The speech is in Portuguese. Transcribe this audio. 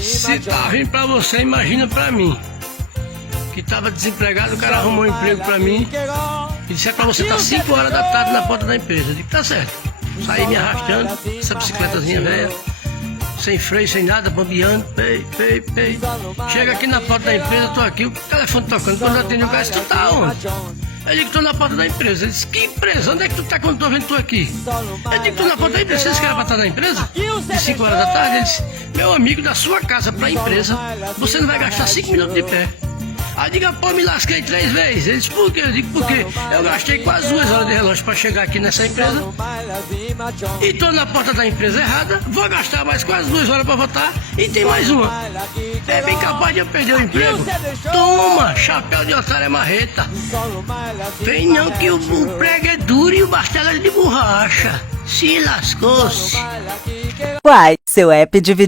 Se tá ruim pra você, imagina pra mim. Que tava desempregado, o cara arrumou um emprego pra mim e disse pra você estar 5 horas da tarde na porta da empresa. Eu digo, tá certo. Saí me arrastando, essa bicicletazinha velha, sem freio, sem nada, bambeando, pei. Chega aqui na porta da empresa, tô aqui, o telefone tocando, quando eu atendi o cara, disse, tu tá onde? Eu digo, tô na porta da empresa. Ele disse, que empresa? Onde é que tu tá quando tô vendo tu aqui? Eu digo, tô na porta da empresa, vocês querem pra estar na empresa? De 5 horas da tarde, ele disse, meu amigo, da sua casa pra empresa, você não vai gastar 5 minutos de pé. Aí eu digo, pô, me lasquei 3 vezes. Ele disse, por quê? Eu digo, por quê? Eu gastei quase 2 horas de relógio para chegar aqui nessa empresa e tô na porta da empresa errada, vou gastar mais quase 2 horas para voltar e tem mais uma. É bem capaz de eu perder o emprego. Toma, chapéu de otário é marreta. Vem não que o prego é duro e o bastelo é de borracha. Se lascou-se. Uai, seu app de